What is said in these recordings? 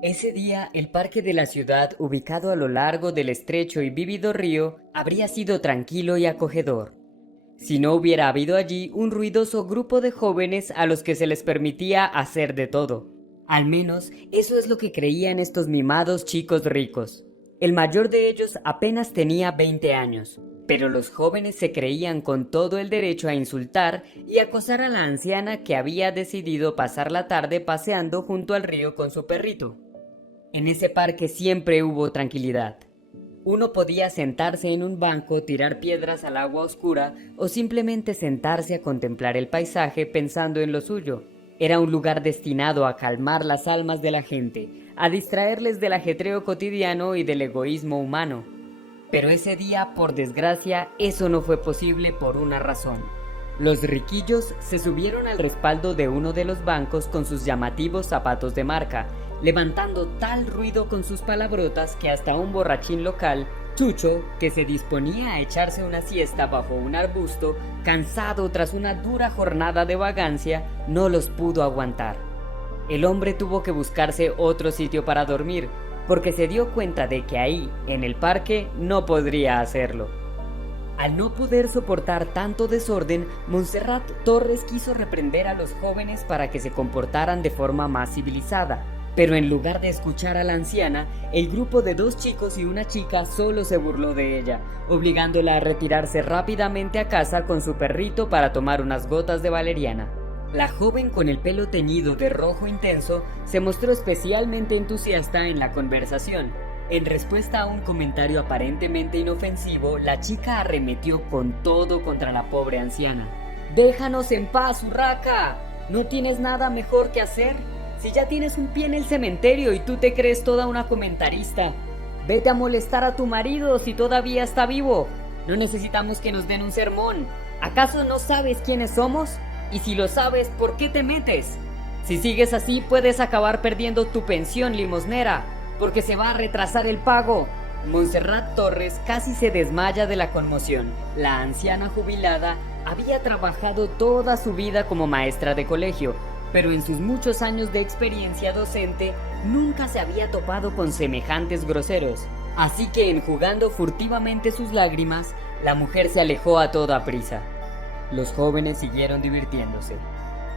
Ese día, el parque de la ciudad, ubicado a lo largo del estrecho y vívido río, habría sido tranquilo y acogedor, si no hubiera habido allí un ruidoso grupo de jóvenes a los que se les permitía hacer de todo. Al menos, eso es lo que creían estos mimados chicos ricos. El mayor de ellos apenas tenía 20 años, pero los jóvenes se creían con todo el derecho a insultar y acosar a la anciana que había decidido pasar la tarde paseando junto al río con su perrito. En ese parque siempre hubo tranquilidad. Uno podía sentarse en un banco, tirar piedras al agua oscura o simplemente sentarse a contemplar el paisaje pensando en lo suyo. Era un lugar destinado a calmar las almas de la gente, a distraerles del ajetreo cotidiano y del egoísmo humano. Pero ese día, por desgracia, eso no fue posible por una razón. Los riquillos se subieron al respaldo de uno de los bancos con sus llamativos zapatos de marca, levantando tal ruido con sus palabrotas que hasta un borrachín local, Chucho, que se disponía a echarse una siesta bajo un arbusto, cansado tras una dura jornada de vagancia, no los pudo aguantar. El hombre tuvo que buscarse otro sitio para dormir, porque se dio cuenta de que ahí, en el parque, no podría hacerlo. Al no poder soportar tanto desorden, Montserrat Torres quiso reprender a los jóvenes para que se comportaran de forma más civilizada. Pero en lugar de escuchar a la anciana, el grupo de dos chicos y una chica solo se burló de ella, obligándola a retirarse rápidamente a casa con su perrito para tomar unas gotas de valeriana. La joven con el pelo teñido de rojo intenso se mostró especialmente entusiasta en la conversación. En respuesta a un comentario aparentemente inofensivo, la chica arremetió con todo contra la pobre anciana. «¡Déjanos en paz, urraca! ¿No tienes nada mejor que hacer? Si ya tienes un pie en el cementerio y tú te crees toda una comentarista. Vete a molestar a tu marido si todavía está vivo. No necesitamos que nos den un sermón. ¿Acaso no sabes quiénes somos? Y si lo sabes, ¿por qué te metes? Si sigues así puedes acabar perdiendo tu pensión limosnera, porque se va a retrasar el pago». Montserrat Torres casi se desmaya de la conmoción. La anciana jubilada había trabajado toda su vida como maestra de colegio, pero en sus muchos años de experiencia docente nunca se había topado con semejantes groseros. Así que, enjugando furtivamente sus lágrimas, la mujer se alejó a toda prisa. Los jóvenes siguieron divirtiéndose.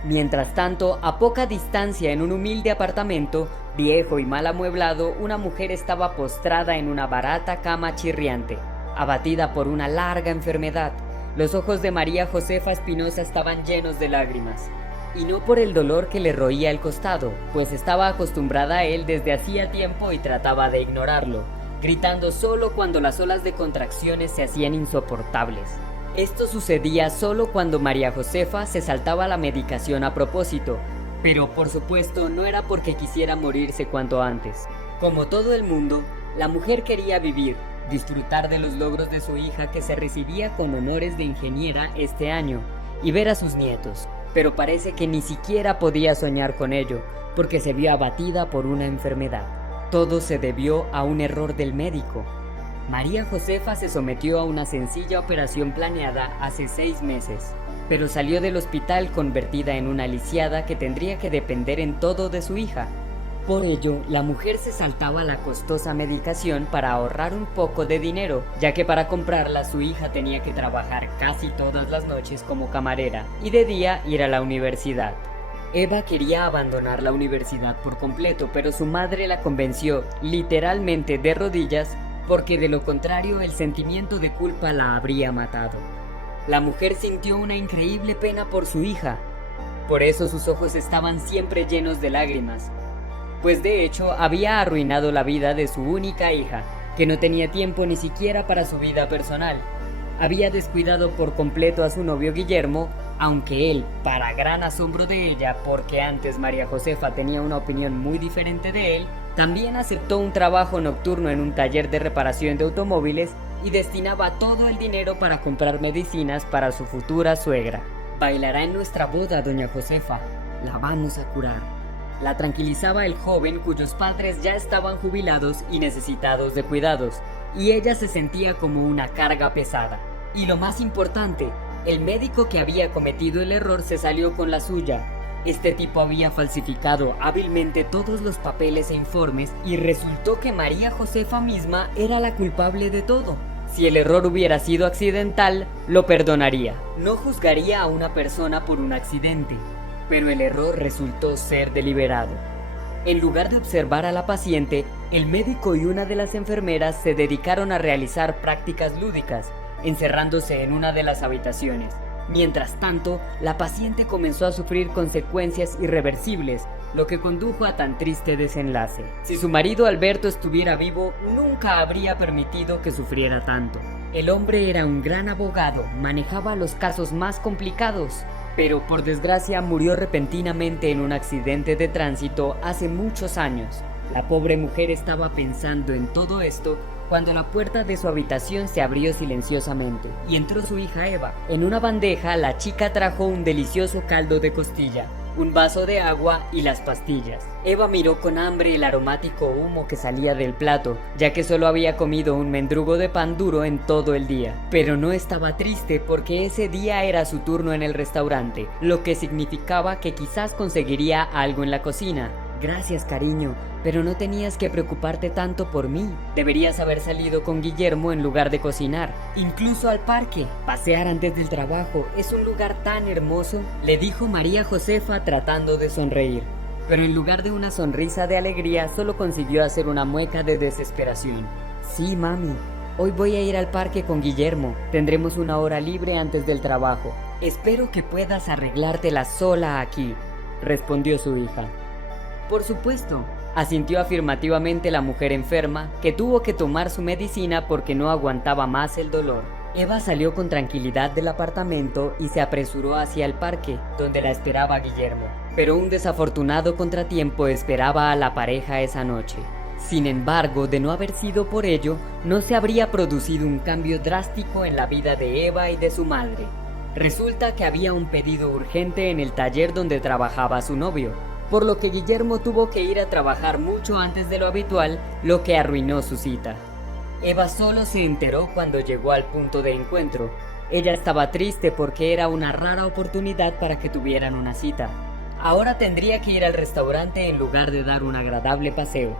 Mientras tanto, a poca distancia en un humilde apartamento, viejo y mal amueblado, una mujer estaba postrada en una barata cama chirriante, abatida por una larga enfermedad. Los ojos de María Josefa Espinosa estaban llenos de lágrimas. Y no por el dolor que le roía el costado, pues estaba acostumbrada a él desde hacía tiempo y trataba de ignorarlo, gritando solo cuando las olas de contracciones se hacían insoportables. Esto sucedía solo cuando María Josefa se saltaba la medicación a propósito, pero por supuesto no era porque quisiera morirse cuanto antes. Como todo el mundo, la mujer quería vivir, disfrutar de los logros de su hija que se recibía con honores de ingeniera este año, y ver a sus nietos. Pero parece que ni siquiera podía soñar con ello, porque se vio abatida por una enfermedad. Todo se debió a un error del médico. María Josefa se sometió a una sencilla operación planeada hace 6 meses, pero salió del hospital convertida en una lisiada que tendría que depender en todo de su hija. Por ello, la mujer se saltaba la costosa medicación para ahorrar un poco de dinero, ya que para comprarla su hija tenía que trabajar casi todas las noches como camarera y de día ir a la universidad. Eva quería abandonar la universidad por completo, pero su madre la convenció, literalmente de rodillas, porque de lo contrario el sentimiento de culpa la habría matado. La mujer sintió una increíble pena por su hija, por eso sus ojos estaban siempre llenos de lágrimas, pues de hecho había arruinado la vida de su única hija, que no tenía tiempo ni siquiera para su vida personal. Había descuidado por completo a su novio Guillermo, aunque él, para gran asombro de ella, porque antes María Josefa tenía una opinión muy diferente de él, también aceptó un trabajo nocturno en un taller de reparación de automóviles y destinaba todo el dinero para comprar medicinas para su futura suegra. «Bailará en nuestra boda, doña Josefa, la vamos a curar», la tranquilizaba el joven cuyos padres ya estaban jubilados y necesitados de cuidados, y ella se sentía como una carga pesada. Y lo más importante, el médico que había cometido el error se salió con la suya. Este tipo había falsificado hábilmente todos los papeles e informes y resultó que María Josefa misma era la culpable de todo. Si el error hubiera sido accidental, lo perdonaría. No juzgaría a una persona por un accidente, pero el error resultó ser deliberado. En lugar de observar a la paciente, el médico y una de las enfermeras se dedicaron a realizar prácticas lúdicas, encerrándose en una de las habitaciones. Mientras tanto, la paciente comenzó a sufrir consecuencias irreversibles, lo que condujo a tan triste desenlace. Si su marido Alberto estuviera vivo, nunca habría permitido que sufriera tanto. El hombre era un gran abogado, manejaba los casos más complicados, pero por desgracia murió repentinamente en un accidente de tránsito hace muchos años. La pobre mujer estaba pensando en todo esto cuando la puerta de su habitación se abrió silenciosamente y entró su hija Eva. En una bandeja, la chica trajo un delicioso caldo de costilla, un vaso de agua y las pastillas. Eva miró con hambre el aromático humo que salía del plato, ya que solo había comido un mendrugo de pan duro en todo el día. Pero no estaba triste porque ese día era su turno en el restaurante, lo que significaba que quizás conseguiría algo en la cocina. Gracias, cariño, pero no tenías que preocuparte tanto por mí. Deberías haber salido con Guillermo en lugar de cocinar. Incluso al parque. Pasear antes del trabajo es un lugar tan hermoso, le dijo María Josefa tratando de sonreír. Pero en lugar de una sonrisa de alegría, solo consiguió hacer una mueca de desesperación. Sí, mami. Hoy voy a ir al parque con Guillermo. Tendremos una hora libre antes del trabajo. Espero que puedas arreglártela sola aquí, respondió su hija. Por supuesto, asintió afirmativamente la mujer enferma, que tuvo que tomar su medicina porque no aguantaba más el dolor. Eva salió con tranquilidad del apartamento y se apresuró hacia el parque, donde la esperaba Guillermo. Pero un desafortunado contratiempo esperaba a la pareja esa noche. Sin embargo, de no haber sido por ello, no se habría producido un cambio drástico en la vida de Eva y de su madre. Resulta que había un pedido urgente en el taller donde trabajaba su novio, por lo que Guillermo tuvo que ir a trabajar mucho antes de lo habitual, lo que arruinó su cita. Eva solo se enteró cuando llegó al punto de encuentro. Ella estaba triste porque era una rara oportunidad para que tuvieran una cita. Ahora tendría que ir al restaurante en lugar de dar un agradable paseo.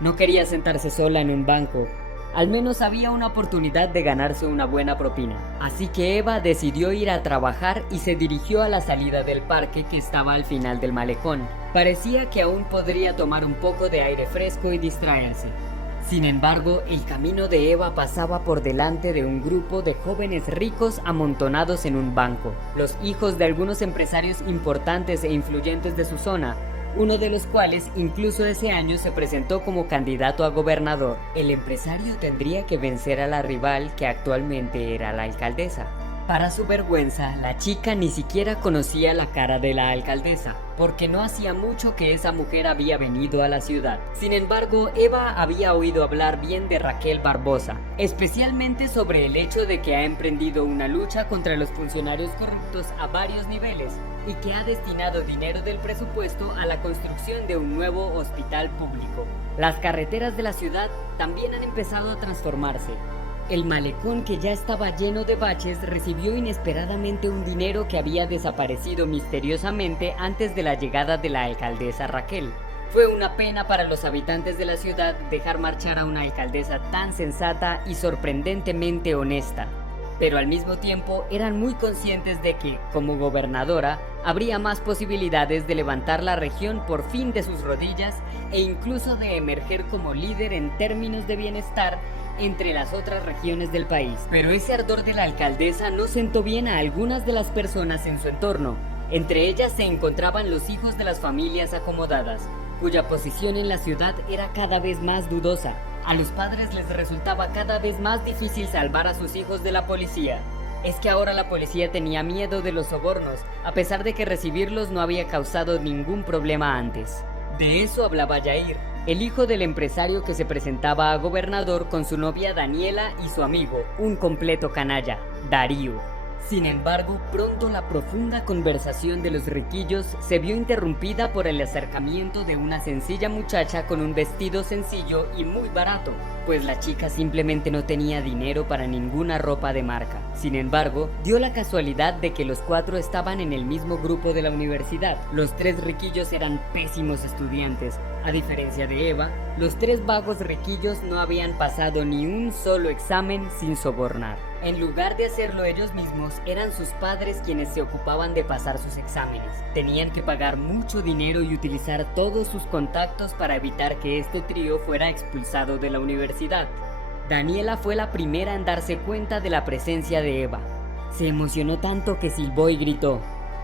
No quería sentarse sola en un banco. Al menos había una oportunidad de ganarse una buena propina. Así que Eva decidió ir a trabajar y se dirigió a la salida del parque que estaba al final del malecón. Parecía que aún podría tomar un poco de aire fresco y distraerse. Sin embargo, el camino de Eva pasaba por delante de un grupo de jóvenes ricos amontonados en un banco, los hijos de algunos empresarios importantes e influyentes de su zona, uno de los cuales incluso ese año se presentó como candidato a gobernador. El empresario tendría que vencer a la rival que actualmente era la alcaldesa. Para su vergüenza, la chica ni siquiera conocía la cara de la alcaldesa, porque no hacía mucho que esa mujer había venido a la ciudad. Sin embargo, Eva había oído hablar bien de Raquel Barbosa, especialmente sobre el hecho de que ha emprendido una lucha contra los funcionarios corruptos a varios niveles y que ha destinado dinero del presupuesto a la construcción de un nuevo hospital público. Las carreteras de la ciudad también han empezado a transformarse. El malecón, que ya estaba lleno de baches, recibió inesperadamente un dinero que había desaparecido misteriosamente antes de la llegada de la alcaldesa Raquel. Fue una pena para los habitantes de la ciudad dejar marchar a una alcaldesa tan sensata y sorprendentemente honesta. Pero al mismo tiempo eran muy conscientes de que, como gobernadora, habría más posibilidades de levantar la región por fin de sus rodillas e incluso de emerger como líder en términos de bienestar entre las otras regiones del país. Pero ese ardor de la alcaldesa no sentó bien a algunas de las personas en su entorno. Entre ellas se encontraban los hijos de las familias acomodadas, cuya posición en la ciudad era cada vez más dudosa. A los padres les resultaba cada vez más difícil salvar a sus hijos de la policía. Es que ahora la policía tenía miedo de los sobornos, a pesar de que recibirlos no había causado ningún problema antes. De eso hablaba Jair, el hijo del empresario que se presentaba a gobernador con su novia Daniela y su amigo, un completo canalla, Darío. Sin embargo, pronto la profunda conversación de los riquillos se vio interrumpida por el acercamiento de una sencilla muchacha con un vestido sencillo y muy barato, pues la chica simplemente no tenía dinero para ninguna ropa de marca. Sin embargo, dio la casualidad de que los cuatro estaban en el mismo grupo de la universidad. Los tres riquillos eran pésimos estudiantes. A diferencia de Eva, los tres vagos riquillos no habían pasado ni un solo examen sin sobornar. En lugar de hacerlo ellos mismos, eran sus padres quienes se ocupaban de pasar sus exámenes. Tenían que pagar mucho dinero y utilizar todos sus contactos para evitar que este trío fuera expulsado de la universidad. Daniela fue la primera en darse cuenta de la presencia de Eva. Se emocionó tanto que silbó y gritó: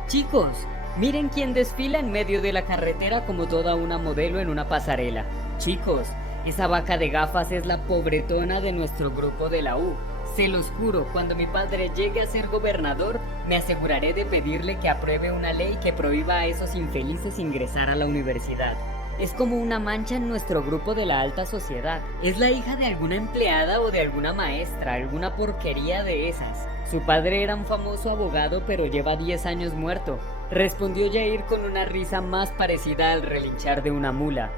«¡Chicos! Miren quién desfila en medio de la carretera como toda una modelo en una pasarela. Chicos, esa vaca de gafas es la pobretona de nuestro grupo de la U. Se los juro, cuando mi padre llegue a ser gobernador, me aseguraré de pedirle que apruebe una ley que prohíba a esos infelices ingresar a la universidad. Es como una mancha en nuestro grupo de la alta sociedad. Es la hija de alguna empleada o de alguna maestra, alguna porquería de esas. Su padre era un famoso abogado, pero lleva 10 años muerto», respondió Yair con una risa más parecida al relinchar de una mula.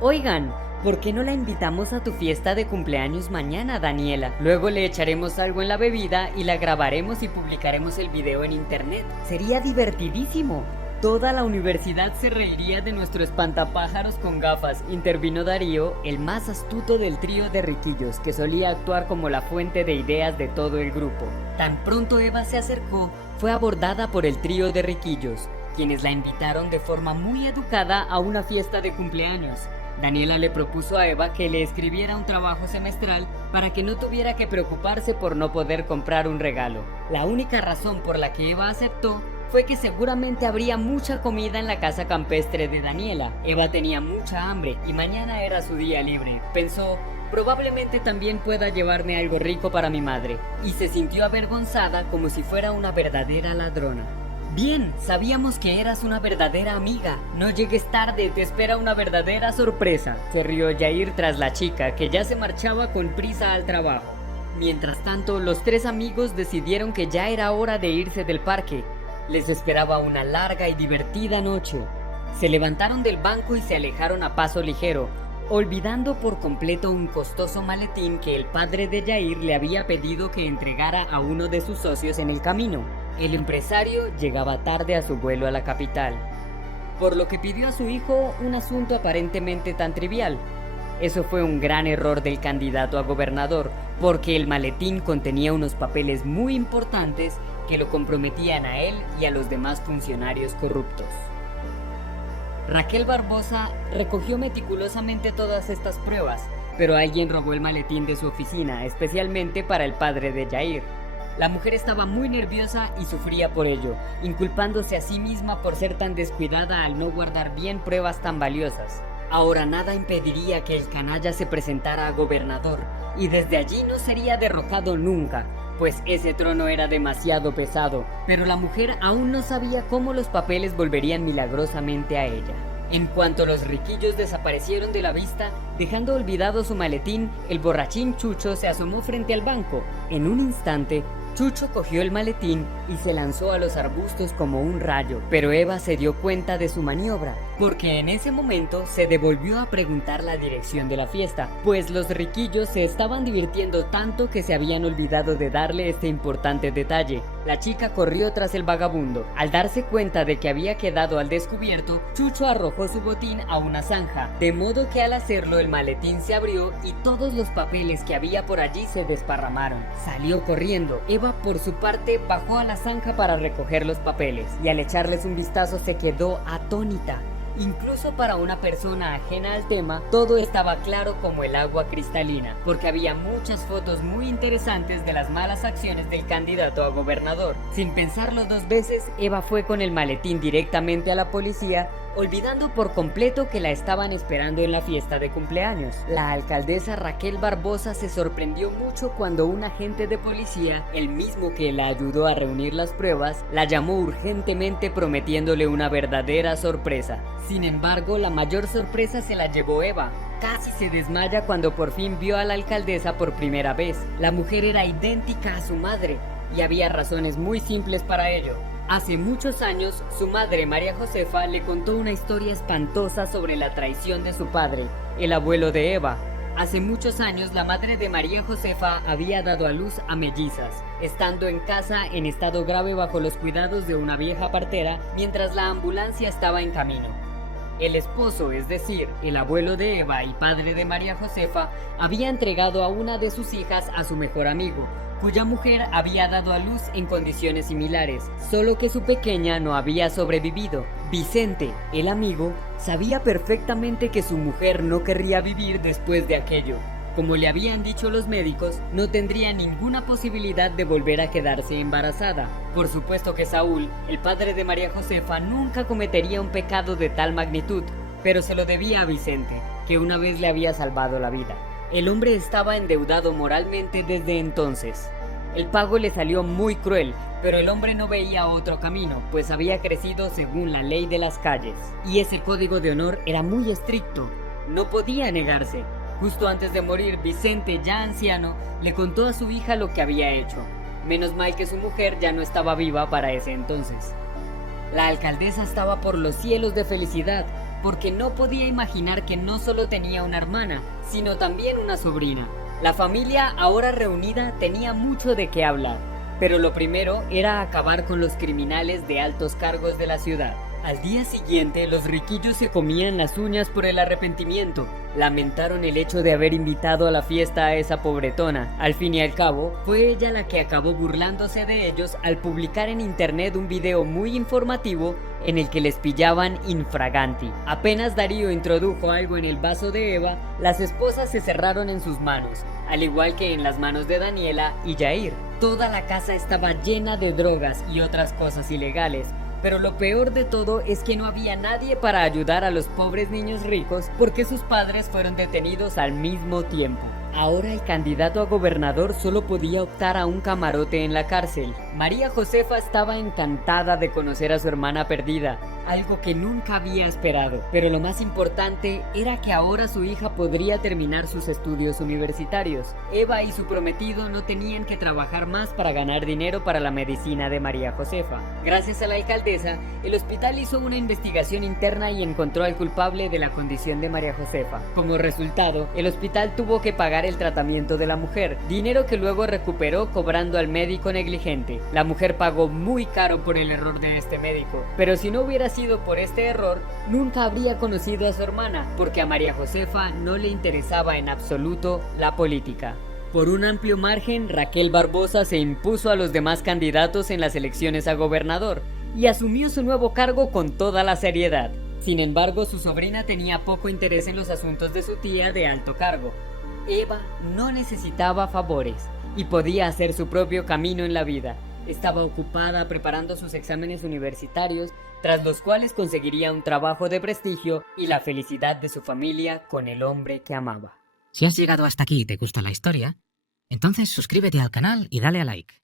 «Oigan, ¿por qué no la invitamos a tu fiesta de cumpleaños mañana, Daniela? Luego le echaremos algo en la bebida y la grabaremos y publicaremos el video en internet. Sería divertidísimo. Toda la universidad se reiría de nuestro espantapájaros con gafas», intervino Darío, el más astuto del trío de riquillos, que solía actuar como la fuente de ideas de todo el grupo. Tan pronto Eva se acercó, fue abordada por el trío de riquillos, quienes la invitaron de forma muy educada a una fiesta de cumpleaños. Daniela le propuso a Eva que le escribiera un trabajo semestral para que no tuviera que preocuparse por no poder comprar un regalo. La única razón por la que Eva aceptó fue que seguramente habría mucha comida en la casa campestre de Daniela. Eva tenía mucha hambre y mañana era su día libre. Pensó: «Probablemente también pueda llevarme algo rico para mi madre», y se sintió avergonzada como si fuera una verdadera ladrona. «Bien, sabíamos que eras una verdadera amiga. No llegues tarde, te espera una verdadera sorpresa», se rió Yair tras la chica, que ya se marchaba con prisa al trabajo. Mientras tanto, los tres amigos decidieron que ya era hora de irse del parque. Les esperaba una larga y divertida noche. Se levantaron del banco y se alejaron a paso ligero, olvidando por completo un costoso maletín que el padre de Yair le había pedido que entregara a uno de sus socios en el camino. El empresario llegaba tarde a su vuelo a la capital, por lo que pidió a su hijo un asunto aparentemente tan trivial. Eso fue un gran error del candidato a gobernador, porque el maletín contenía unos papeles muy importantes que lo comprometían a él y a los demás funcionarios corruptos. Raquel Barbosa recogió meticulosamente todas estas pruebas, pero alguien robó el maletín de su oficina, especialmente para el padre de Yair. La mujer estaba muy nerviosa y sufría por ello, inculpándose a sí misma por ser tan descuidada al no guardar bien pruebas tan valiosas. Ahora nada impediría que el canalla se presentara a gobernador, y desde allí no sería derrocado nunca, pues ese trono era demasiado pesado, pero la mujer aún no sabía cómo los papeles volverían milagrosamente a ella. En cuanto los riquillos desaparecieron de la vista, dejando olvidado su maletín, el borrachín Chucho se asomó frente al banco. En un instante, Chucho cogió el maletín y se lanzó a los arbustos como un rayo, pero Eva se dio cuenta de su maniobra, porque en ese momento se devolvió a preguntar la dirección de la fiesta, pues los riquillos se estaban divirtiendo tanto que se habían olvidado de darle este importante detalle. La chica corrió tras el vagabundo. Al darse cuenta de que había quedado al descubierto, Chucho arrojó su botín a una zanja, de modo que al hacerlo el maletín se abrió y todos los papeles que había por allí se desparramaron. Salió corriendo. Eva, por su parte, bajó a la zanja para recoger los papeles, y al echarles un vistazo se quedó atónita. Incluso para una persona ajena al tema, todo estaba claro como el agua cristalina, porque había muchas fotos muy interesantes de las malas acciones del candidato a gobernador. Sin pensarlo dos veces, Eva fue con el maletín directamente a la policía, olvidando por completo que la estaban esperando en la fiesta de cumpleaños. La alcaldesa Raquel Barbosa se sorprendió mucho cuando un agente de policía, el mismo que la ayudó a reunir las pruebas, la llamó urgentemente prometiéndole una verdadera sorpresa. Sin embargo, la mayor sorpresa se la llevó Eva. Casi se desmaya cuando por fin vio a la alcaldesa por primera vez. La mujer era idéntica a su madre. y había razones muy simples para ello. Hace muchos años, su madre María Josefa le contó una historia espantosa sobre la traición de su padre, el abuelo de Eva. Hace muchos años, la madre de María Josefa había dado a luz a mellizas, estando en casa en estado grave bajo los cuidados de una vieja partera mientras la ambulancia estaba en camino. El esposo, es decir, el abuelo de Eva y padre de María Josefa, había entregado a una de sus hijas a su mejor amigo, cuya mujer había dado a luz en condiciones similares, solo que su pequeña no había sobrevivido. Vicente, el amigo, sabía perfectamente que su mujer no querría vivir después de aquello. Como le habían dicho los médicos, no tendría ninguna posibilidad de volver a quedarse embarazada. Por supuesto que Saúl, el padre de María Josefa, nunca cometería un pecado de tal magnitud, pero se lo debía a Vicente, que una vez le había salvado la vida. El hombre estaba endeudado moralmente desde entonces. El pago le salió muy cruel, pero el hombre no veía otro camino, pues había crecido según la ley de las calles. Y ese código de honor era muy estricto. No podía negarse. Justo antes de morir, Vicente, ya anciano, le contó a su hija lo que había hecho. Menos mal que su mujer ya no estaba viva para ese entonces. La alcaldesa estaba por los cielos de felicidad, porque no podía imaginar que no solo tenía una hermana, sino también una sobrina. La familia, ahora reunida, tenía mucho de qué hablar, pero lo primero era acabar con los criminales de altos cargos de la ciudad. Al día siguiente, los riquillos se comían las uñas por el arrepentimiento. Lamentaron el hecho de haber invitado a la fiesta a esa pobretona. Al fin y al cabo, fue ella la que acabó burlándose de ellos al publicar en internet un video muy informativo en el que les pillaban infraganti. Apenas Darío introdujo algo en el vaso de Eva, las esposas se cerraron en sus manos, al igual que en las manos de Daniela y Jair. Toda la casa estaba llena de drogas y otras cosas ilegales. Pero lo peor de todo es que no había nadie para ayudar a los pobres niños ricos porque sus padres fueron detenidos al mismo tiempo. Ahora el candidato a gobernador solo podía optar a un camarote en la cárcel. María Josefa estaba encantada de conocer a su hermana perdida, algo que nunca había esperado. Pero lo más importante era que ahora su hija podría terminar sus estudios universitarios. Eva y su prometido no tenían que trabajar más para ganar dinero para la medicina de María Josefa. Gracias a la alcaldesa, el hospital hizo una investigación interna y encontró al culpable de la condición de María Josefa. Como resultado, el hospital tuvo que pagar el tratamiento de la mujer, dinero que luego recuperó cobrando al médico negligente. La mujer pagó muy caro por el error de este médico, pero si no hubiera sido por este error, nunca habría conocido a su hermana, porque a María Josefa no le interesaba en absoluto la política. Por un amplio margen, Raquel Barbosa se impuso a los demás candidatos en las elecciones a gobernador y asumió su nuevo cargo con toda la seriedad. Sin embargo, su sobrina tenía poco interés en los asuntos de su tía de alto cargo. Eva no necesitaba favores y podía hacer su propio camino en la vida. Estaba ocupada preparando sus exámenes universitarios, tras los cuales conseguiría un trabajo de prestigio y la felicidad de su familia con el hombre que amaba. Si has llegado hasta aquí y te gusta la historia, entonces suscríbete al canal y dale a like.